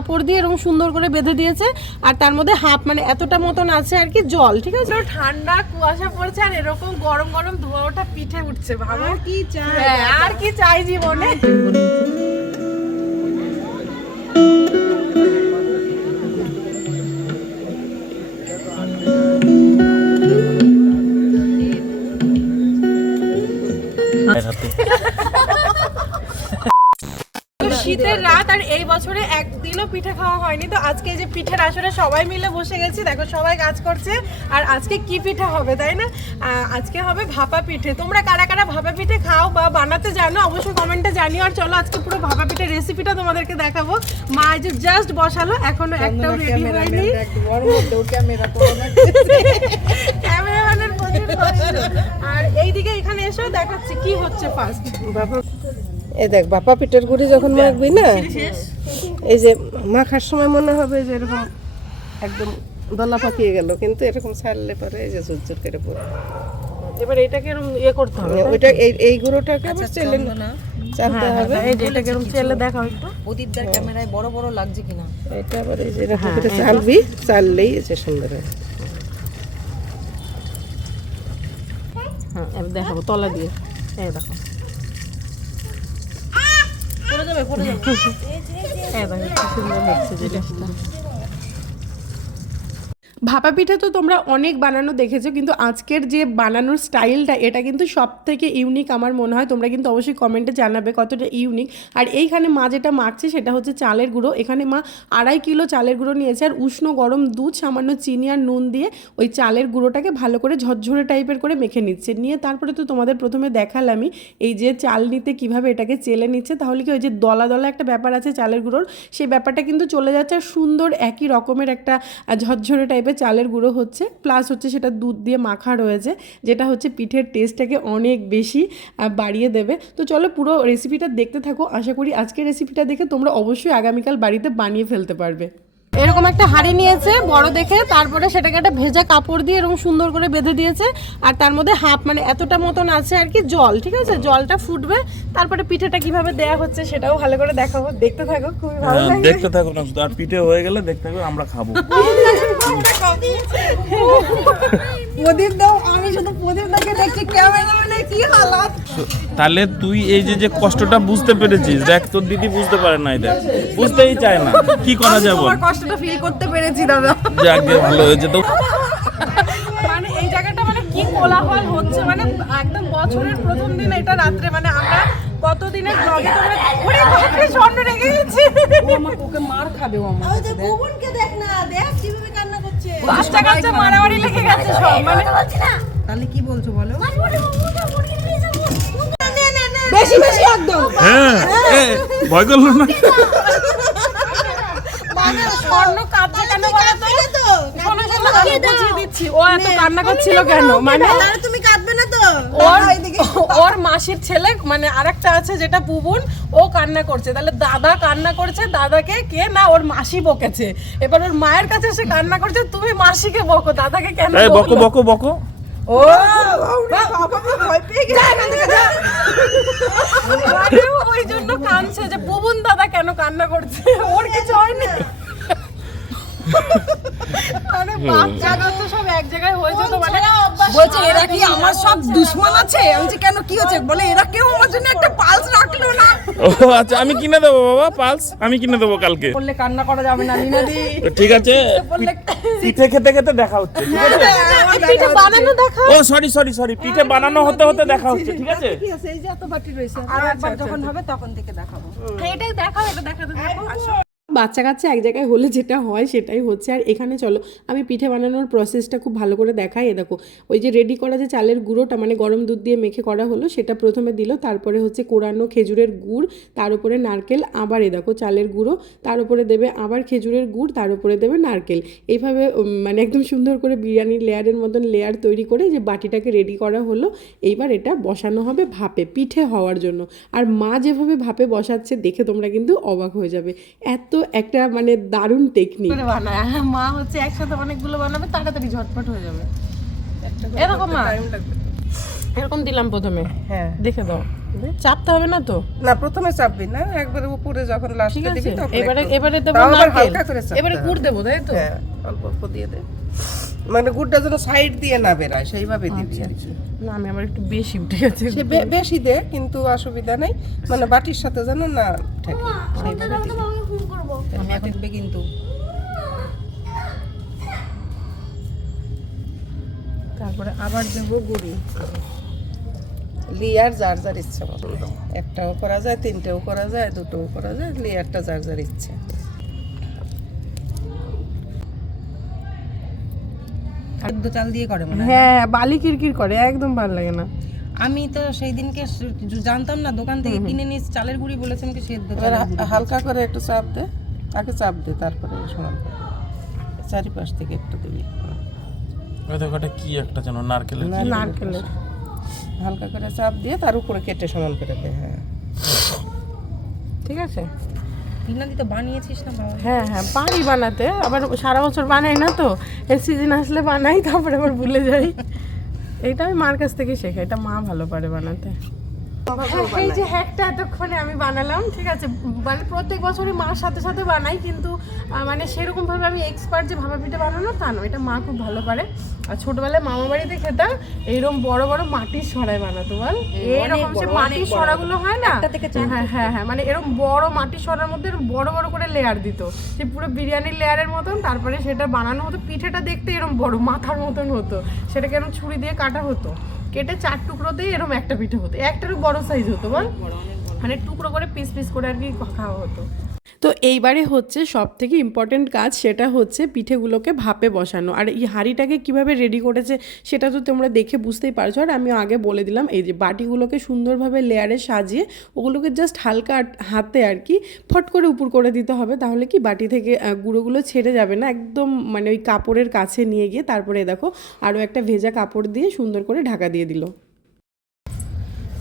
কাপড় দিয়ে এরকম সুন্দর করে বেঁধে দিয়েছে। আর তার মধ্যে হাফ মানে এতটা মতন আছে আর কি জল ঠিক আছে? ঠান্ডা কুয়াশা পড়ছে আর এরকম গরম গরম ধোয়া ওঠা পিঠে উঠছে ভালো কি চাই হ্যাঁ, আর কি চাই জীবনে তো শীতের রাত আর এই বছরে একদিনও পিঠে খাওয়া হয়নি। তো আজকে এই যে পিঠের আসরে সবাই মিলে বসে গেছি দেখো সবাই কাজ করছে। আর আজকে কি পিঠে হবে তাই না? আজকে হবে ভাপা পিঠে। তোমরা কারা কারা ভাপা পিঠে খাও বা বানাতে জানো অবশ্যই কমেন্টে জানিও। আর চলো আজকে পুরো ভাপা পিঠের রেসিপিটা তোমাদেরকে দেখাবো। মা যে জাস্ট বসালো এখনও একটাও রেডি হয়নি। ক্যামেরাম্যানের প্রচুর আর এইদিকে এখানে এসে দেখাচ্ছি কি হচ্ছে ফার্স্ট এই দেখ বাপা পিঠের গুড়ি যখন মাখবি না এই যে মাখার সময় মনে হবে যে এরকম একদম দলা পাকিয়ে গেল কিন্তু এরকম ছাড়লে পরে এই যে ঝুরঝুর করে পড়ে। এবার এটাকে এরকম ইয়ে করতে হবে ওইটা এই এই গুঁড়োটাকে আবার চেলে চালতে হবে। এই যে এটাকে এরকম চেলে দেখাও একটু। প্রদীপদার ক্যামেরায় বড় বড় লাগছে কিনা? এটা আবার এই যে এরকম করে চালবি চাললেই এই যে সুন্দর হয়। হ্যাঁ এবার দেখাবো তলা দিয়ে। এই দেখো। পড়ে যাবে। যাবে এই দেখো সুন্দর হচ্ছে জিনিসটা। ভাপা পিঠে তো তোমরা অনেক বানানো দেখেছ, কিন্তু আজকের যে বানানোর স্টাইলটা, এটা কিন্তু সব থেকে ইউনিক আমার মনে হয়। তোমরা কিন্তু অবশ্যই কমেন্টে জানাবে কতটা ইউনিক আর এইখানে মা যেটা মাখছে সেটা হচ্ছে চালের গুঁড়ো। এখানে মা আড়াই কিলো চালের গুঁড়ো নিয়েছে, আর উষ্ণ গরম দুধ, সামান্য চিনি আর নুন দিয়ে ওই চালের গুঁড়োটাকে ভালো করে ঝরঝরে টাইপের করে মেখে নিচ্ছে। নিয়ে তারপরে তো তোমাদের প্রথমে দেখালামই, এই যে চাল নিতে কীভাবে এটাকে চেলে নিচ্ছে। তাহলে কি ওই যে দলা দলা একটা ব্যাপার আছে চালের গুঁড়োর? সেই ব্যাপারটা কিন্তু চলে যাচ্ছে, আর সুন্দর একই রকমের একটা ঝরঝরে টাইপের চালের গুঁড়ো হচ্ছে প্লাস হচ্ছে সেটা দুধ দিয়ে মাখা রয়েছে, যেটা হচ্ছে পিঠের টেস্টটাকে অনেক বেশি বাড়িয়ে দেবে। তো চলো পুরো রেসিপিটা দেখতে থাকো। আশা করি আজকের রেসিপিটা দেখে তোমরা অবশ্যই আগামীকাল বাড়িতে বানিয়ে ফেলতে পারবে। এরকম একটা হাঁড়ি নিয়েছে বড় দেখে তারপরে সেটাকে একটা ভেজা কাপড় দিয়ে এরকম সুন্দর করে বেঁধে দিয়েছে আর তার মধ্যে হাফ মানে এতটা মতন আছে আর কি জল ঠিক আছে? জলটা ফুটবে তারপরে পিঠেটা কীভাবে দেয়া হচ্ছে সেটাও ভালো করে দেখাবো দেখতে থাকো খুবই ভালো হ্যাঁ, লাগবে দেখতে থাকো না আর পিঠে হয়ে গেলে দেখতে থাকো আমরা খাব। প্রদীপ দাও আমি শুধু প্রদীপ দাকে দেখছি ক্যামেরাম্যানে কি হালাত তাহলে তুই এই যে যে কষ্টটা বুঝতে পেরেছিস দেখ তোর দিদি বুঝতে পারে না দেখ। বুঝতেই চায় না কি করা যাবে কষ্টটা ফিল করতে পেরেছি দাদা। যাকে ভালো হয়েছে তো। মানে এই জায়গাটা মানে কি কোলাহল হচ্ছে মানে একদম বছরের প্রথম দিন এটা রাত্রে মানে আমরা কতদিনের ব্লগে তোমরা ওরে বাপরে স্বর্ণ রেগে গেছে। ওকে মার খাবে ও আমার ওই যে ভুবনকে দেখ না দেখ কীভাবে কান্না করছে। বাচ্চা কাচ্চা মারামারি লেগে গেছে সব মানে তাহলে কি বলছো বলো? বেশি বেশি একদম। হ্যাঁ। ভয় করল না? মানে স্বর্ণ কাঁদছে কেন বলো তো? শোনো শোনো আমি বুঝিয়ে দিচ্ছি। ও এত কান্না করছিল কেন? মানে তুমি কাঁদবে না তো? ওর ওর মাসির ছেলে মানে আরেকটা আছে যেটা বুবুন ও কান্না করছে। তাহলে দাদা কান্না করছে দাদাকে কে? না ওর মাসি বকেছে। এবার ওর মায়ের কাছে সে কান্না করছে তুমি মাসিকে বকো দাদাকে কেন বকো বকো বকো। ও বাবা ভয় পেয়ে গেছে। মানে ওই জন্য কাঁদছে যে বুবুন দাদা কেন কান্না করছে? ওর কিছু হয়নি মানে বাচ্চারা তো সব এক জায়গায় হয়েছে তো মানে বলছে এরা কি আমার সব দুশ্মন আছে? আমি কেন কি হচ্ছে? বলে এরা কেউ আমার জন্য একটা পালস রাখল না। ও আচ্ছা আমি কিনে দেবো বাবা পালস? আমি কিনে দেবো কালকে। বললে কান্না করা যাবে না নিনাদি। ঠিক আছে পিঠে খেতে খেতে দেখা হচ্ছে ঠিক আছে? পিঠে বানানো দেখা ও সরি সরি সরি পিঠে বানানো হতে হতে দেখা হচ্ছে ঠিক আছে? কি আছে? এই যে এত বাটি রয়েছে। আর একবার যখন হবে তখন থেকে দেখাবো। এটাই দেখাও এটা দেখাতে থাকো বাচ্চা কাচ্চা এক জায়গায় হলে যেটা হয় সেটাই হচ্ছে। আর এখানে চলো, আমি পিঠে বানানোর প্রসেসটা খুব ভালো করে দেখাই। এ দেখো, ওই যে রেডি করা যে চালের গুঁড়োটা মানে গরম দুধ দিয়ে মেখে করা হলো, সেটা প্রথমে দিল, তারপরে হচ্ছে কোরানো খেজুরের গুড়, তার উপরে নারকেল, আবার এ দেখো চালের গুঁড়ো, তার উপরে দেবে আবার খেজুরের গুড়, তার উপরে দেবে নারকেল। এইভাবে মানে একদম সুন্দর করে বিরিয়ানির লেয়ারের মতন লেয়ার তৈরি করে যে বাটিটাকে রেডি করা হলো, এইবার এটা বসানো হবে ভাপে, পিঠে হওয়ার জন্য। আর মা যেভাবে ভাপে বসাচ্ছে, দেখে তোমরা কিন্তু অবাক হয়ে যাবে। এত একটা মানে দারুণ টেকনিক বানায়। মা হচ্ছে একসাথে অনেকগুলো বানাবে তাড়াতাড়ি ঝটপট হয়ে যাবে। এরকম মা এরকম দিলাম প্রথমে। হ্যাঁ। দেখে দাও। চাপতে হবে না তো? না প্রথমে চাপবি না একবারে উপরে যখন লাস্টে দিবি তখন এবারে এবারে দেবো নারকেল। হালকা করে চাপতে এবারে। গুড় দেবো তাই তো? হ্যাঁ অল্প অল্প দিয়ে দে। মানে গুড়টা যেন সাইড দিয়ে না বেরায় সেইভাবে দিবি আর কি। না আমি আমার একটু বেশি উঠে গেছে। সে বে- বেশি দে কিন্তু অসুবিধা নেই। মানে বাটির সাথে যেন না ঠেকে সেইভাবে আমি এখন দেখবে কিন্তু। তারপরে আবার দেবো গুড়ি। লিয়ার যার যার ইচ্ছা একটাও করা যায় তিনটেও করা যায় দুটোও করা যায় লিয়ারটা যার যার ইচ্ছে। খাদ্য চাল দিয়ে করে মনে হ্যাঁ বালি কিরকির করে একদম ভালো লাগে না। আমি তো সেই দিনকে জানতাম না দোকান থেকে কিনে নিয়ে চালের গুঁড়ি বলেছেন কি সেদ্ধ। হালকা করে একটু চাপ দে। আগে চাপ দে তারপরে সমান করে চারিপাশ থেকে একটু দিবি। ওই দেখো এটা কি একটা যেন নারকেলের কি? নারকেলের হালকা করে চাপ দিয়ে তার উপরে কেটে সমান করে দে হ্যাঁ। ঠিক আছে? বিনাদি তো বানিয়েছিস না বাবা? হ্যাঁ হ্যাঁ পারি বানাতে। আবার সারা বছর বানাই না তো। এই সিজন আসলে বানাই তারপরে আবার ভুলে যাই। এইটা আমি মার কাছ থেকে শেখা এটা মা ভালো পারে বানাতে। এই যে হ্যাকটা এতক্ষণে আমি বানালাম ঠিক আছে? মানে প্রত্যেক বছরই মার সাথে সাথে বানাই কিন্তু মানে সেরকম ভাবে আমি এক্সপার্ট যে ভাপা পিঠা বানানো তা নয়। এটা মা খুব ভালো পারে। আর ছোটবেলায় মামা বাড়িতে খেতাম এইরকম বড় বড় মাটির সরাই বানাতো বল? এইরকম সে মাটির সরাগুলো হয় না? হ্যাঁ হ্যাঁ হ্যাঁ মানে এরকম বড় মাটির সরার মধ্যে বড় বড় করে লেয়ার দিত। যে পুরো বিরিয়ানির লেয়ারের মতন তারপরে সেটা বানানো হতো পিঠেটা দেখতে এরকম বড় মাথার মতন হতো। সেটাকে এরকম ছুরি দিয়ে কাটা হতো। কেটে চার টুকরোতেই এরকম একটা পিঠে হতো। একটারও বড় সাইজ হতো বল। মানে টুকরো করে পিস পিস করে আর কি খাওয়া হতো। তো এইবারে হচ্ছে সব থেকে ইম্পর্টেন্ট কাজ সেটা হচ্ছে পিঠেগুলোকে ভাপে বসানো। আর এই হাঁড়িটাকে কীভাবে রেডি করেছে সেটা তো তোমরা দেখে বুঝতেই পারছ। আর আমি আগে বলে দিলাম, এই যে বাটিগুলোকে সুন্দরভাবে লেয়ারে সাজিয়ে ওগুলোকে জাস্ট হালকা হাতে আর কি ফট করে উপর করে দিতে হবে। তাহলে কি বাটি থেকে গুঁড়োগুলো ছেড়ে যাবে না? একদম মানে ওই কাপড়ের কাছে নিয়ে গিয়ে তারপরে দেখো আরও একটা ভেজা কাপড় দিয়ে সুন্দর করে ঢাকা দিয়ে দিল।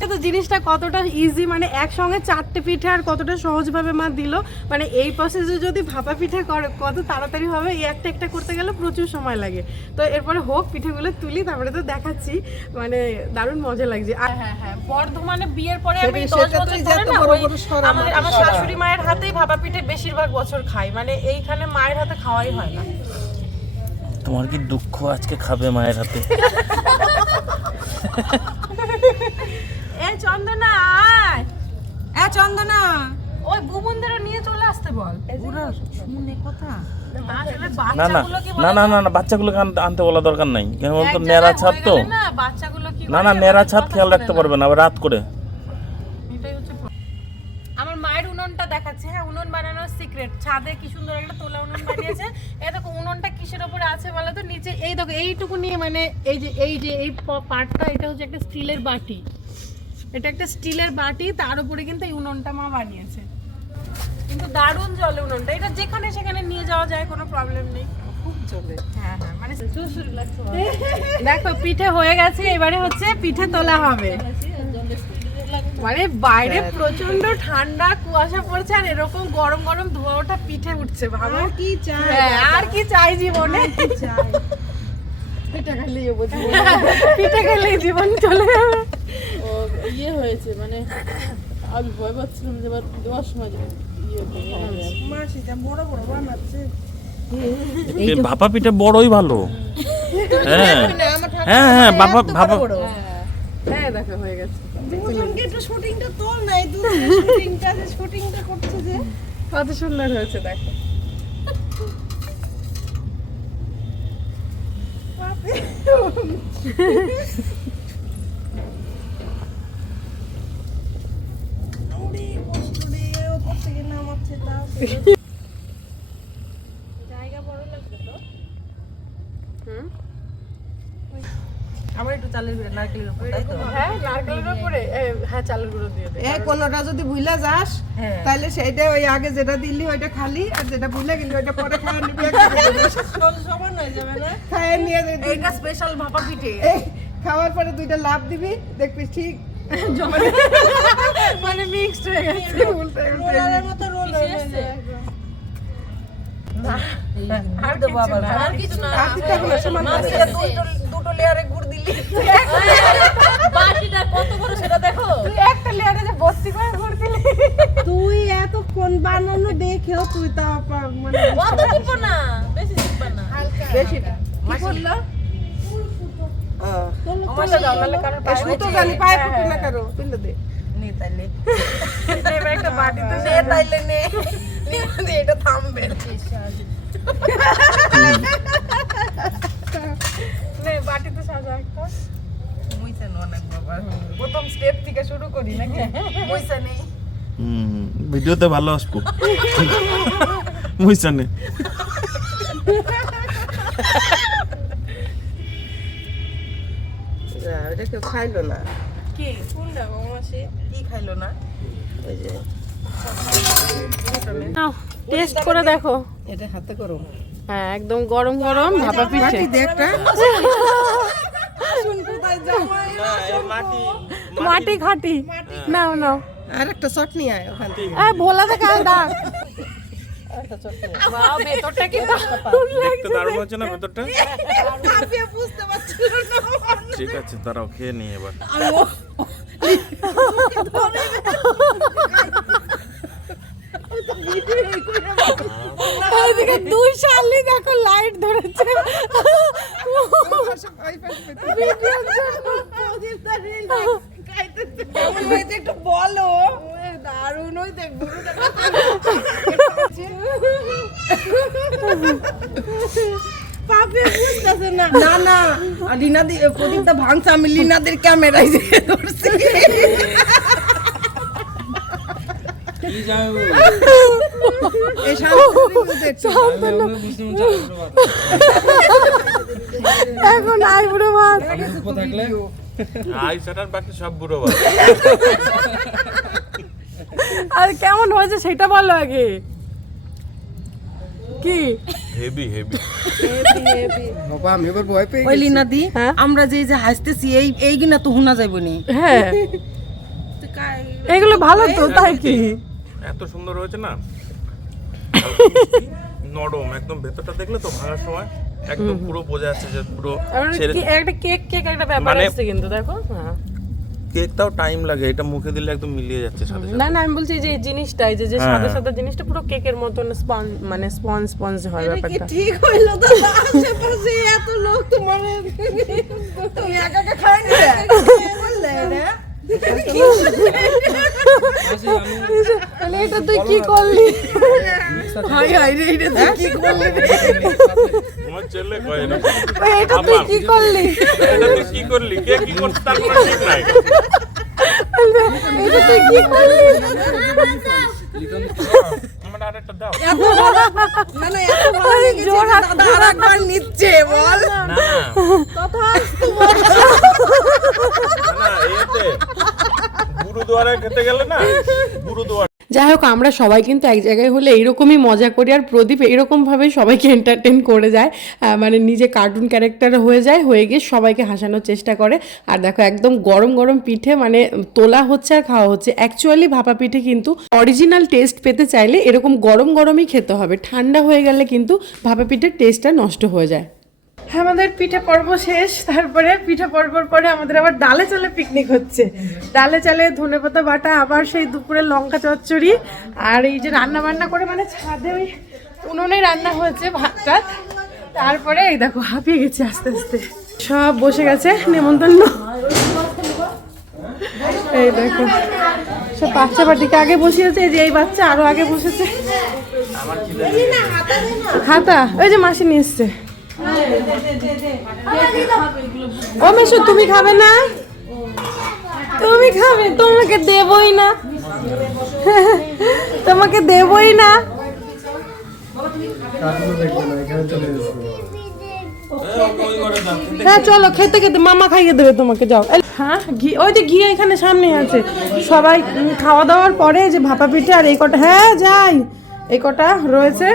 তো জিনিসটা কতটা ইজি মানে একসঙ্গে চারটে পিঠে আর কতটা সহজভাবে মা দিল মানে এই প্রসেসে যদি ভাপা পিঠে করে কত তাড়াতাড়ি হবে এই একটা একটা করতে গেলে প্রচুর সময় লাগে। তো এরপরে হোক পিঠেগুলো তুলি তারপরে তো দেখাচ্ছি মানে দারুণ মজা লাগছে। আর হ্যাঁ হ্যাঁ বর্ধমানে বিয়ের পরে আমি দশ বছর ধরে না আমার। শাশুড়ি মায়ের হাতেই ভাপা পিঠে বেশিরভাগ বছর খাই মানে এইখানে মায়ের হাতে খাওয়াই হয় না। তোমার কি দুঃখ আজকে খাবে মায়ের হাতে? চন্দনা আয়। এ চন্দনা। ওই বুবুনদেরও নিয়ে চলে আসতে বল। ওরা শুনে কথা। না না না না না না বাচ্চাগুলোকে আনতে আনতে বলা দরকার নাই। কেন বলতো নেড়া ছাদ তো। না বাচ্চাগুলো কি না না নেড়া ছাদ খেয়াল রাখতে পারবে না রাত করে। এটাই হচ্ছে আমার মায়ের উনুনটা দেখাচ্ছে হ্যাঁ উনুন বানানোর সিক্রেট ছাদে কি সুন্দর একটা তোলা উনুন বানিয়েছে। এই দেখো উনুনটা কিসের উপরে আছে বলো তো? নিচে এই দেখো এইটুকু নিয়ে মানে এই যে এই যে এই পার্টটা এটা হচ্ছে একটা স্টিলের বাটি। এটা একটা স্টিলের বাটি তার উপরে কিন্তু এই উনুনটা মা বানিয়েছে। কিন্তু দারুণ জলে উনুনটা। এটা যেখানে সেখানে নিয়ে যাওয়া যায় কোনো প্রবলেম নেই। খুব চলে হ্যাঁ হ্যাঁ মানে দেখো পিঠে হয়ে গেছে এবারে হচ্ছে পিঠে তোলা হবে। মানে বাইরে প্রচণ্ড ঠান্ডা কুয়াশা পড়ছে আর এরকম গরম গরম ধোয়া ওঠা পিঠে উঠছে ভালো কি চাই? হ্যাঁ, আর কি চাই জীবনে? পিঠে খেলে পিঠে খেলে জীবন চলে যাবে। ইয়ে হয়েছে মানে আমি ভয় পাচ্ছিলাম যে এবার দেওয়ার সময় যে ইয়ে। বড় বড় বানাচ্ছে। ভাপা পিঠে বড়ই ভালো। হ্যাঁ। হ্যাঁ হ্যাঁ ভাপা ভাপা হ্যাঁ দেখো হয়ে গেছে। দুজনকে একটু শুটিংটা তোল নাই শুটিংটা যে শুটিংটা করছে যে। কত সুন্দর হয়েছে দেখো ওরে কষ্ট রে ওপর থেকে নামাচ্ছে তাও জায়গা বড় লাগছে তো? হুম? আমার একটু চালের গুঁড়ো নারকেলের উপর তাই তো? হ্যাঁ নারকেলের উপরে। হ্যাঁ চালের গুঁড়ো দিয়ে দে। এই কোনোটা যদি ভুলে যাস হ্যাঁ। তাহলে সেইটা ওই আগে যেটা দিলি ওইটা খালি আর যেটা ভুলে গেলি ওইটা পরে খাওয়া নিবি। সব সমান হয়ে যাবে না? খাইয়ে নিয়ে এটা স্পেশাল ভাপা পিঠে। খাওয়ার পরে দুইটা লাভ দিবি দেখবি ঠিক মানে মিক্সড হয়ে গেছে। উল্টে উল্টে। মতো রোল হয়ে। দুটো লেয়ারে গুড় দিলি। বাটিটা কত বড় সেটা দেখো। তুই একটা লেয়ারে যে ভর্তি করে তুই এত কোন বানানো দেখেও তুই তা মানে অত না বেশি না বেশি কি বলল? সুতো জানি পায়ে ফুটে না কারও? তুলে দে। নে তাইলে। এবার একটা বাটিতে নে তাইলে নে। নে এটা থামবে। নে বাটিতে সাজা একটা। মুইছে অনেক বাবা প্রথম স্টেপ থেকে শুরু করি নাকি? মুইছে নেই হুম ভিডিওতে ভালো আসব। মুইসানে যা, ওটা কেউ খাইলো না। কি? কোনটা মাসি? কি খাইলো না? ওই যে। টেস্ট করে দেখো। এটা হাতে করো হ্যাঁ একদম গরম গরম ভাপা পিঠে। মাটি খাটি নাও নাও। আর একটা চটনি আয় ওখান থেকে। ভোলা আয় ডাক বাহ, ভেতরটা কি দারুণ দেখতে দারুণ হচ্ছে না? ভেতরটা বুঝতে পারছিল না। ঠিক আছে তারাও খেয়ে নিই এবার। দুই শালি দেখো লাইট ধরেছে। একটু বলো। দারুণ ওই দেখ পাপে বুঝতেছে না। না ভাঙছে আমি লিনাদের ক্যামেরায় যে ধরছি। এই এখন মাছ আই সেটার বাকি সব বুড়ো বাবা আর কেমন হয়েছে সেটা বলো আগে। কি? হেভি হেভি বাবা আমি এবার ভয় পেয়ে ওই লিনাদি হ্যাঁ? আমরা যে যে হাসতেছি এই এই কিনা তো হুনা যাইব নি। হ্যাঁ। এগুলো ভালো তো তাই কি? এত সুন্দর হয়েছে না? নরম একদম ভেতরটা দেখলে তো ভাঙার সময় একদম পুরো বোঝা যাচ্ছে যে পুরো কি- একটা কেক কেক একটা ব্যাপার মানে- আছে কিন্তু দেখো। হ্যাঁ। কেকটাও টাইম লাগে এটা মুখে দিলে একদম মিলিয়ে যাচ্ছে সাথে সাথে। না না আমি বলছি যে এই জিনিসটা এই যে যে হ্যাঁ, সাদা হ্যাঁ। সাদা জিনিসটা পুরো কেকের মতন স্পঞ্জ মানে স্পঞ্জ স্পঞ্জ হয় ব্যাপারটা। ঠিক হইল দাদা আশেপাশে এত লোক তোমার তুমি একা একা খাই নি বললে রে তাহলে এটা তুই কি করলি? হাই হাই রে এটা তুই কি করলি? রে আমার ছেলে কয় ওই, এটা তুই কি করলি? এটা তুই কি করলি? কে কি করছে তার কোনো ঠিক নাই। এটা তুই কি করলি? না না নিচ্ছে বল। না না। না গুরুদুয়ারায় খেতে গেলে না গুরুদুয়ারা যাই হোক, আমরা সবাই কিন্তু এক জায়গায় হলে এইরকমই মজা করি আর প্রদীপ এরকমভাবে সবাইকে এন্টারটেন করে যায় মানে নিজে কার্টুন ক্যারেক্টার হয়ে যায়, হয়ে গিয়ে সবাইকে হাসানোর চেষ্টা করে। আর দেখো, একদম গরম গরম পিঠে মানে তোলা হচ্ছে আর খাওয়া হচ্ছে। অ্যাকচুয়ালি ভাপা পিঠে কিন্তু অরিজিনাল টেস্ট পেতে চাইলে এরকম গরম গরমই খেতে হবে। ঠান্ডা হয়ে গেলে কিন্তু ভাপা পিঠের টেস্টটা নষ্ট হয়ে যায়। আমাদের পিঠে পর্ব শেষ তারপরে পিঠে পর্বর পরে আমাদের আবার ডালে চালে পিকনিক হচ্ছে। ডালে চালে ধনেপাতা বাটা আবার সেই দুপুরে লঙ্কা চচ্চড়ি আর এই যে রান্না বান্না করে মানে ছাদে ওই উনুনে রান্না হয়েছে ভাত টাত তারপরে এই দেখো হাঁপিয়ে গেছে আস্তে আস্তে। সব বসে গেছে নেমন্তন্ন। এই দেখো সব বাচ্চা পাটিকে আগে বসিয়েছে এই যে এই বাচ্চা আরও আগে বসেছে। খাতা ওই যে মাসি নিয়ে এসছে। ও তুমি খাবে না? তুমি খাবে, তোমাকে দেবই না। তোমাকে দেবই না। হ্যাঁ চলো, খেতে খেতে, মামা খাইয়ে দেবে তোমাকে, যাও। হ্যাঁ ঘি, ওই যে ঘি এখানে সামনে আছে। সবাই খাওয়া দাওয়ার পরে যে ভাপা পিঠে আর এই কটা হ্যাঁ যাই। এই কটা রয়েছে।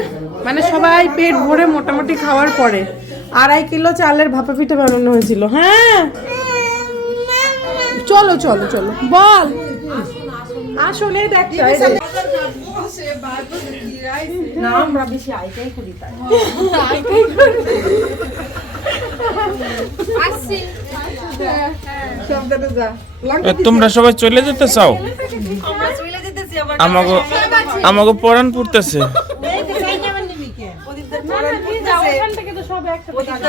মানে সবাই পেট ভরে মোটামুটি খাওয়ার পরে। আড়াই কিলো চালের ভাপা পিঠে বানানো হয়েছিল। হ্যাঁ? চলো চলো চলো। বল। আসলে এ, তোমরা সবাই চলে যেতে চাও? আমরা চলে যেতেছি আমাকে আমাকে পড়ান পড়তেছে প্রদীপদের পড়ান পড়তেছে থেকে তো সব একটা প্রদীপদের পড়ান পড়তেছে ও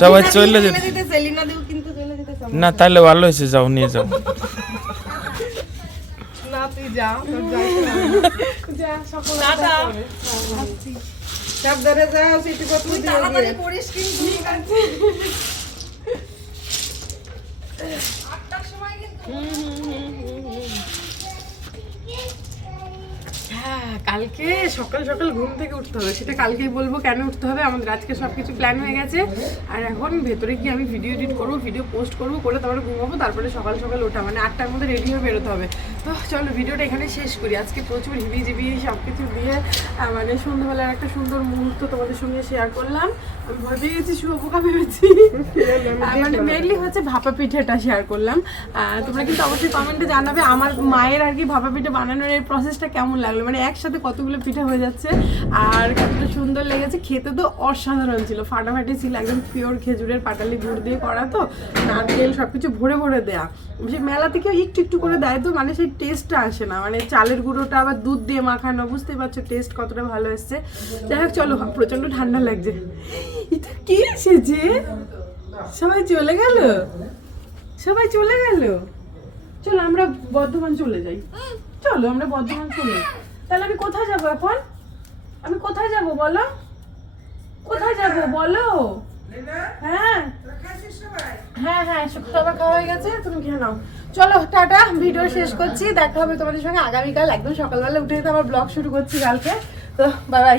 সবাই চলে যেতে। কিন্তু না তাহলে ভালো হয়েছে যাও নিয়ে যাও। না তুই যা তোর যাই টাটা সাবধানে যাও সিটি পত্র দিয়ে তাড়াতাড়ি পড়িস কিন্তু হ্যাঁ কালকে সকাল সকাল ঘুম থেকে উঠতে হবে। সেটা কালকেই বলব কেন উঠতে হবে আমাদের আজকে সব কিছু প্ল্যান হয়ে গেছে। আর এখন ভেতরে গিয়ে আমি ভিডিও এডিট করব ভিডিও পোস্ট করব করে তারপরে ঘুমাবো তারপরে সকাল সকাল ওঠা মানে আটটার মধ্যে রেডি হয়ে বেরোতে হবে। তো চলো ভিডিওটা এখানে শেষ করি। আজকে প্রচুর হিবি জিবি সব কিছু দিয়ে মানে সন্ধ্যাবেলার একটা সুন্দর মুহূর্ত তোমাদের সঙ্গে শেয়ার করলাম। আমি ভয় পেয়ে গেছি শুভপোকা ভেবেছি। মানে মেনলি হচ্ছে ভাপা পিঠেটা শেয়ার করলাম। তোমরা কিন্তু অবশ্যই কমেন্টে জানাবে আমার মায়ের আর কি ভাপা পিঠে বানানোর এই প্রসেসটা কেমন লাগল। মানে একসাথে কতগুলো পিঠা হয়ে যাচ্ছে। আর কতটা সুন্দর লেগেছে। খেতে তো অসাধারণ ছিল। ফাটাফাটি ছিল, একদম পিওর খেজুরের পাটালি গুড় দিয়ে করা তো। নারকেল সব কিছু ভরে ভরে দেয়া। সে মেলা থেকে একটু একটু করে দেয় তো মানে সেই টেস্টটা আসে না। মানে চালের গুঁড়োটা আবার দুধ দিয়ে মাখানো, বুঝতেই পারছ টেস্ট কতটা ভালো এসছে। যাই হোক, চলো, প্রচণ্ড ঠান্ডা লাগছে। এটা কি এসেছে সবাই চলে গেল? সবাই চলে গেল? চলো, আমরা বর্ধমান চলে যাই। চলো, আমরা বর্ধমান চলে যাই। তাহলে আমি কোথায় যাব এখন? আমি কোথায় যাব বলো? কোথায় যাব বলো? হ্যাঁ। হ্যাঁ হ্যাঁ খাবার খাওয়া হয়ে গেছে তুমি খেয়ে নাও। চলো টাটা ভিডিও শেষ করছি দেখা হবে তোমাদের সঙ্গে আগামীকাল একদম সকালবেলা উঠে তো আবার ব্লগ শুরু করছি কালকে। তো বাই বাই